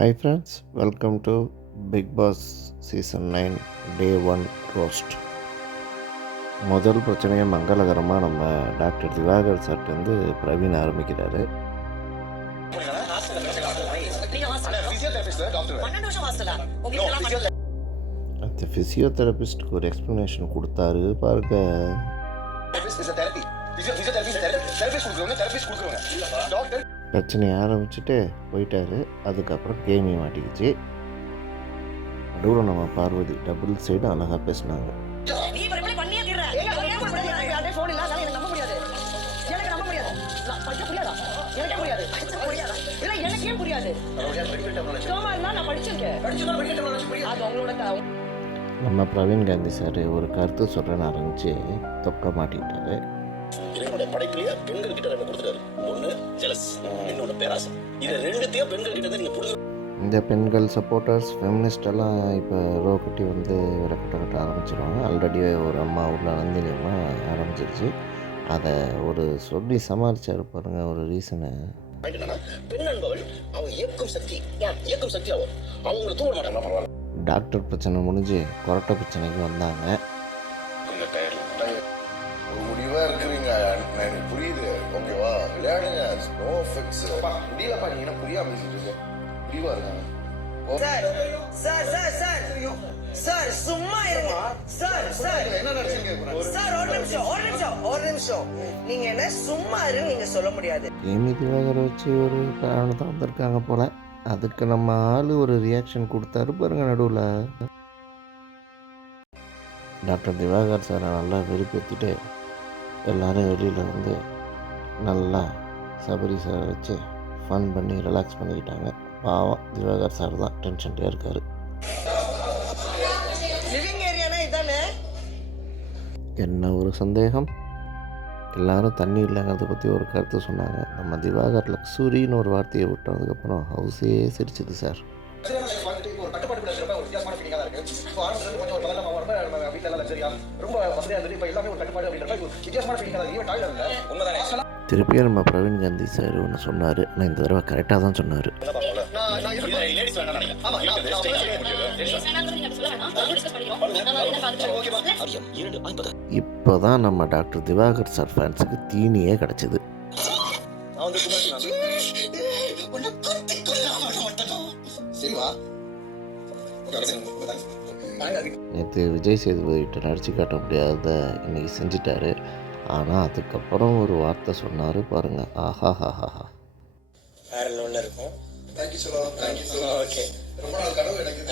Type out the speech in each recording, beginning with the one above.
Hi friends, welcome to Big Boss Season 9 Day 1 Roast. முதல் பிரச்சனையை மங்களகரமாக நம்ம டாக்டர் திவாகர் சார்ட்டு வந்து பிரவீன் ஆரம்பிக்கிறாரு. அந்த ஃபிசியோதெரபிஸ்ட்டுக்கு ஒரு எக்ஸ்ப்ளனேஷன் கொடுத்தாரு பாருங்க. பிரச்சனையை ஆரம்பிச்சுட்டு போயிட்டாரு. அதுக்கப்புறம் கேமி மாட்டிக்கிச்சு. நடுவில் நம்ம பார்வதி டபுள் சைடு அழகாக பேசினாங்க. நம்ம பிரவீன் காந்தி சார் ஒரு கருத்து சொல்கிறேன்னு ஆரம்பிச்சு தொக்க மாட்டிக்கிட்டாரு. என்னோட படைப்பிலேயே பெண்கள் கிட்ட ரெண்டு கொடுத்துட்டாரு. ஒன்று ஜெலஸ், இன்னொன்று பேராசை. இது ரெண்டுத்தையும் பெண்கள் கிட்ட தான் நீங்கள் இந்த பெண்கள் சப்போர்ட்டர்ஸ் ஃபெமினிஸ்டெல்லாம் இப்போ ரோ கட்டி வந்து விளக்கட்ட ஆரம்பிச்சிருவாங்க. ஆல்ரெடி ஒரு அம்மா உள்ள நந்தினி அம்மா ஆரம்பிச்சிருச்சு. அதை ஒரு சொல்லி சமாளிச்சாரு பாருங்க ஒரு ரீசனை. பெண் என்பவள் அவங்க இயக்கும் சக்தி ஆகும். அவங்களை தூங்க மாட்டாங்க. டாக்டர் பிரச்சனை முடிஞ்சு கொரட்டை பிரச்சனைக்கு வந்தாங்க. இருக்கிறீங்க எனக்கு புரியுது, ஓகேவா? விளையாடுங்க, நோ ஆஃபென்ஸ். முடியலப்பா, நீங்க என்ன புரியாம பேசிட்டு முடிவா இருக்காங்க. சார் சும்மா இருங்க சார். என்ன நடந்துச்சு சார் ஒரு நிமிஷம் நீங்க என்ன சும்மா இருன்னு நீங்க சொல்ல முடியாது. கேமி திவாகரை வச்சு ஒரு காரணத்தை வந்திருக்காங்க போல. அதுக்கு நம்ம ஆளு ஒரு ரியாக்ஷன் கொடுத்தாரு பாருங்க நடுவில். டாக்டர் திவாகர் சாரை நல்லா வெறுப்பேற்றிட்டு எல்லோரும் வெளியில் வந்து நல்லா சபரி சாரை வச்சு ஃபன் பண்ணி ரிலாக்ஸ் பண்ணிக்கிட்டாங்க. பாவம் திவாகர் சார் தான் டென்ஷன்ட்டே இருக்கார். என்ன ஒரு சந்தேகம், எல்லோரும் தண்ணி இல்லைங்கிறத பற்றி ஒரு கருத்து சொன்னாங்க. நம்ம திவாகர் லக்ஸுரின்னு ஒரு வார்த்தையை விட்டதுக்கப்புறம் ஹவுஸே சிரிச்சுது சார். திருப்பியும் நம்ம பிரவீன் காந்தி சார் ஒன்று சொன்னார். ஆனால் இந்த தடவை கரெக்டாக தான் சொன்னார். இப்போ தான் நம்ம டாக்டர் திவாகர் சார் ஃபேன்ஸுக்கு தீனியே கிடச்சிது. நேற்று விஜய் சேதுபதிகிட்ட நடிச்சு காட்ட முடியாத இன்னைக்கு செஞ்சிட்டாரு. ஆனால் அதுக்கப்புறம் ஒரு வார்த்தை சொன்னார் பாருங்க. ஆஹா ஹாஹா வேற லெவலில் இருக்கும். ஓகே, ரொம்ப நாள் கனவு எனக்கு.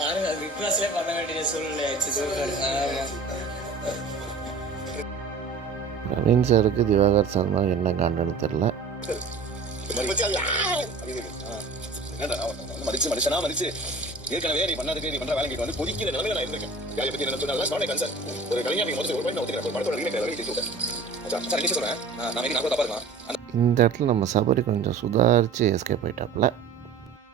பாருங்க, பிக் பாஸ்லேயே பண்ண வேண்டிய சூழ்நிலை ஆயிடுச்சு. பிரவீன் சாருக்கு திவாகர் சார் தான் என்ன காண்டன்னு தெரில. மனுஷனா மதிச்சு ஏற்கனவே நீ பண்ணதுக்கு நீ பண்ற வேலைக்கு வந்து பொதிக்கிற நிலைமையில நான் இருக்கேன். வேலையை பத்தி என்ன சொன்னா ஒரு கலைஞர் முதல்ல ஒரு பாயிண்ட் ஒத்துக்கிறேன். ஒரு படத்தோட ரீமேக் சொல்றேன். நான் தப்பா இருக்கலாம். இந்த இடத்துல நம்ம சபரி கொஞ்சம் சுதாரிச்சு எஸ்கேப் ஆயிட்டாப்ல.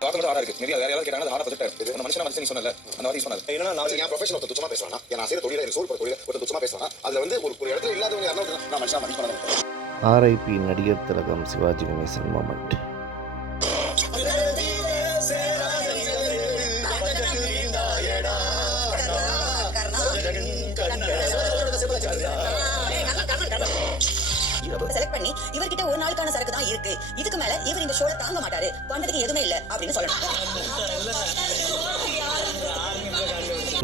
ஆடா இருக்கு. நிறைய வேற யாராவது கேட்டாங்க. ஆடா ப்ரொஜெக்ட் இது மனுஷனா மனுஷன் சொன்னல அந்த மாதிரி சொன்னது. ஏன்னா நான் என் ப்ரொஃபஷனல் ஒருத்தர் துச்சமா பேசுறானா, நான் செய்யற தொழில எனக்கு சோல் போற தொழில ஒருத்தர் துச்சமா பேசுறானா, அதுல வந்து ஒரு இடத்துல இல்லாதவங்க யாராவது நான் மனுஷனா மதிக்க மாட்டேன். ஆர்ஐபி நடிகர் திலகம் சிவாஜி கணேசன் மொமெண்ட். செலக்ட் பண்ணி இவர்கிட்ட ஒரு நாளுக்கான சரக்கு தான் இருக்கு, இதுக்கு மேல இவர் இந்த ஷோல தாங்க மாட்டாரு, பண்றதுக்கு எதுவுமே இல்ல அப்படின்னு சொல்லணும்.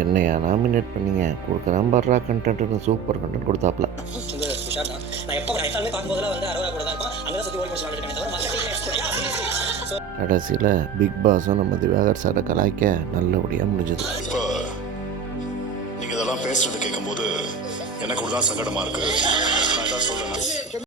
என்னையா நாமினேட் பண்ணீங்க, கொடுக்குறான் பர்றா கண்டென்ட், சூப்பர் கண்டென்ட் கொடுத்தாப்ல. கடைசியில் பிக் பாஸும் நம்ம திவாகர் சாரை கலாய்க்க நல்லபடியாக முடிஞ்சது. நீங்கள் இதெல்லாம் பேசுறது கேட்கும்போது எனக்கு தான் சங்கடமாக இருக்குது. நான் சொல்கிறேன்.